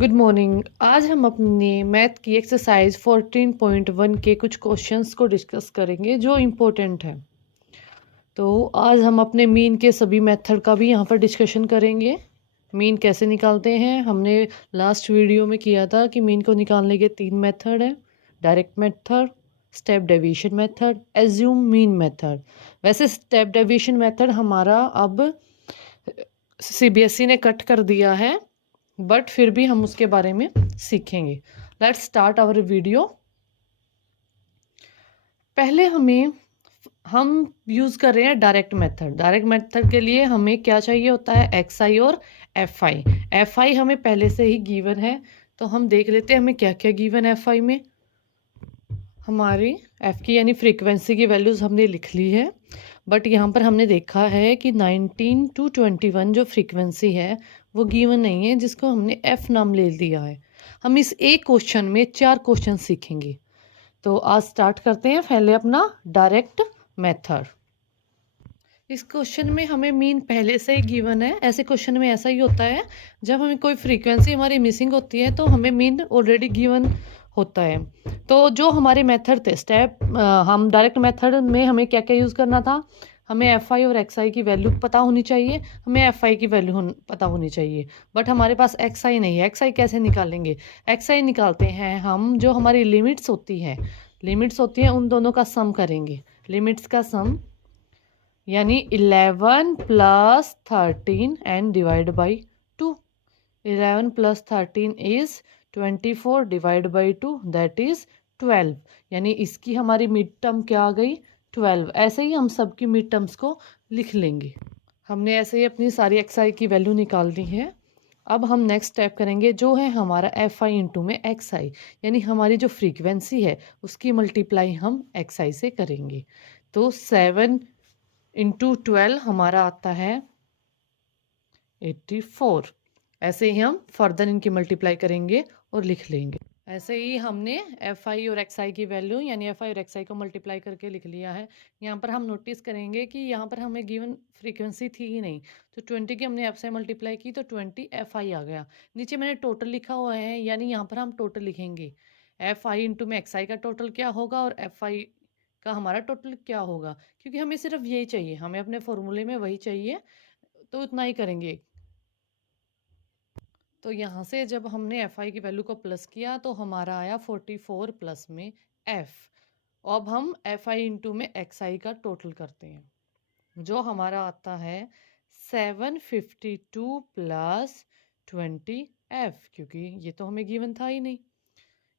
Good morning. आज हम अपने मैथ की एक्सरसाइज 14.1 के कुछ क्वेश्चंस को डिस्कस करेंगे जो इम्पोर्टेंट है। तो आज हम अपने मीन के सभी मेथड का भी यहाँ पर डिस्कशन करेंगे। मीन कैसे निकालते हैं, हमने लास्ट वीडियो में किया था कि मीन को निकालने के 3 मेथड हैं। Direct method, step deviation method, assume mean method. वैसे स्टेप डेविएशन मेथड हमारा अब सीबीएसई ने कट कर दिया है, बट फिर भी हम उसके बारे में सीखेंगे। Let's start our video. पहले हम यूज़ कर रहे हैं डायरेक्ट मेथड। डायरेक्ट मेथड के लिए हमें क्या चाहिए होता है, एक्स आई और एफ आई। एफ आई हमें पहले से ही गिवन है, तो हम देख लेते हैं हमें क्या क्या गिवन है एफ आई में। हमारी एफ की यानी फ्रीक्वेंसी की वैल्यूज़ हमने लिख ली है, बट यहाँ पर हमने देखा है कि 19 to 21 जो फ्रीक्वेंसी है वो गिवन नहीं है, जिसको हमने एफ नाम ले दिया है। हम इस एक क्वेश्चन में 4 क्वेश्चन सीखेंगे। तो आज स्टार्ट करते हैं पहले अपना डायरेक्ट मेथड। इस क्वेश्चन में हमें मीन पहले से ही गिवन है। ऐसे क्वेश्चन में ऐसा ही होता है, जब हमें कोई फ्रीक्वेंसी हमारी मिसिंग होती है तो हमें मीन ऑलरेडी गिवन होता है। तो जो हमारे मेथड थे हम डायरेक्ट मेथड में हमें क्या क्या यूज़ करना था, हमें एफ आई और एक्स आई की वैल्यू पता होनी चाहिए, हमें एफ आई की वैल्यू पता होनी चाहिए। बट हमारे पास एक्स आई नहीं है। एक्स आई कैसे निकालेंगे? एक्स आई निकालते हैं हम, जो हमारी लिमिट्स होती हैं उन दोनों का सम करेंगे। लिमिट्स का सम यानी 11 plus 13 and divide by 2। 11 plus 13 is 24 divide by 2, that is 12। यानी इसकी हमारी मिड टर्म क्या आ गई, 12। ऐसे ही हम सबकी मिड टर्म्स को लिख लेंगे। हमने ऐसे ही अपनी सारी एक्स आई की वैल्यू निकाल दी है। अब हम नेक्स्ट स्टेप करेंगे, जो है हमारा एफ आई इंटू में एक्स आई, यानी हमारी जो फ्रीक्वेंसी है उसकी मल्टीप्लाई हम एक्स आई से करेंगे। तो 7 इंटू 12 हमारा आता है 84। ऐसे ही हम फर्दर इनकी मल्टीप्लाई करेंगे और लिख लेंगे। ऐसे ही हमने एफ आई और एक्स आई की वैल्यू यानी एफ आई और एक्स आई को मल्टीप्लाई करके लिख लिया है। यहाँ पर हम नोटिस करेंगे कि यहाँ पर हमें गिवन फ्रीक्वेंसी थी ही नहीं, तो 20 की हमने एफ से मल्टीप्लाई की तो 20 एफ आई आ गया। नीचे मैंने टोटल लिखा हुआ है, यानी यहाँ पर हम टोटल लिखेंगे। एफ आई इंटू में एक्स आई का टोटल क्या होगा और एफ आई का हमारा टोटल क्या होगा, क्योंकि हमें सिर्फ यही चाहिए, हमें अपने फॉर्मूले में वही चाहिए, तो उतना ही करेंगे। तो यहाँ से जब हमने एफ आई की वैल्यू को प्लस किया तो हमारा आया 44 प्लस में एफ। अब हम एफ आई इंटू में एक्स आई का टोटल करते हैं, जो हमारा आता है 752 प्लस 20 एफ, क्योंकि ये तो हमें गिवन था ही नहीं।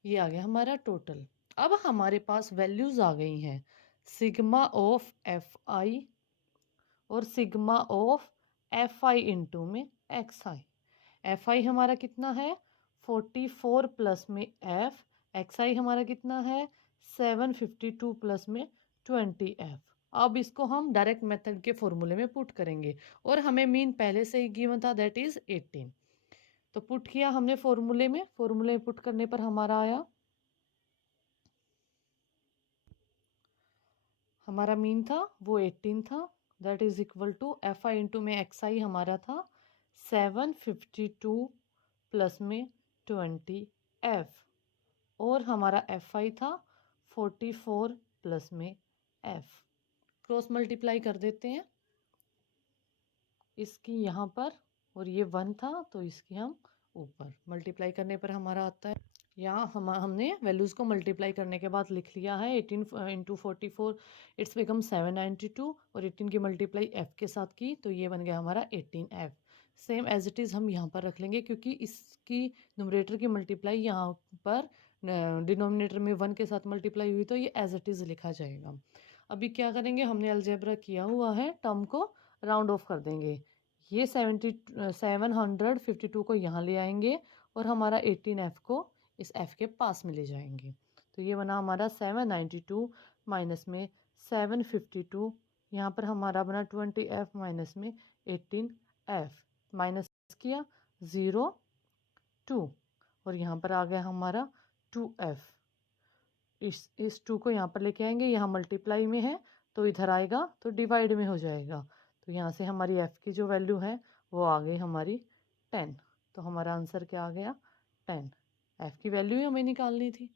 ये आ गया हमारा टोटल। अब हमारे पास वैल्यूज आ गई हैं, सिग्मा ऑफ एफ आई और sigma of F I into में एक्स आई। एफ आई हमारा कितना है 44 प्लस में एफ, एक्स आई हमारा कितना है 752 प्लस में 20 एफ। अब इसको हम डायरेक्ट मेथड के फॉर्मूले में पुट करेंगे, और हमें मीन पहले से ही गिवन था, दैट इज 18। तो पुट किया हमने फॉर्मूले में पुट करने पर हमारा आया, हमारा मीन था वो 18 था, that is equal to F I into में एक्स आई हमारा था 752 प्लस में 20 एफ, और हमारा एफ आई था 44 प्लस में एफ। क्रॉस मल्टीप्लाई कर देते हैं इसकी यहाँ पर, और ये 1 था तो इसकी हम ऊपर मल्टीप्लाई करने पर हमारा आता है, यहाँ हमने वैल्यूज़ को मल्टीप्लाई करने के बाद लिख लिया है 18 इंटू 44 इट्स बिकम 792, और 18 की मल्टीप्लाई एफ़ के साथ की तो ये बन गया हमारा 18 F. Same as it is हम यहाँ पर रख लेंगे, क्योंकि इसकी न्यूमरेटर की मल्टीप्लाई यहाँ पर डिनोमिनेटर में 1 के साथ मल्टीप्लाई हुई तो ये एज इट इज़ लिखा जाएगा। अभी क्या करेंगे, हमने अलजेब्रा किया हुआ है, टर्म को राउंड ऑफ कर देंगे। ये 752 को यहाँ ले आएंगे और हमारा 18 एफ को इस एफ के पास में ले जाएंगे। तो ये बना हमारा 792 माइनस में 752, यहाँ पर हमारा बना 20 एफ माइनस में 18 एफ, माइनस किया 0 2, और यहाँ पर आ गया हमारा 2 एफ। इस 2 को यहाँ पर लेके आएंगे, यहाँ मल्टीप्लाई में है तो इधर आएगा तो डिवाइड में हो जाएगा, तो यहाँ से हमारी एफ की जो वैल्यू है वो आ गई हमारी 10। तो हमारा आंसर क्या आ गया 10। एफ की वैल्यू ही हमें निकालनी थी।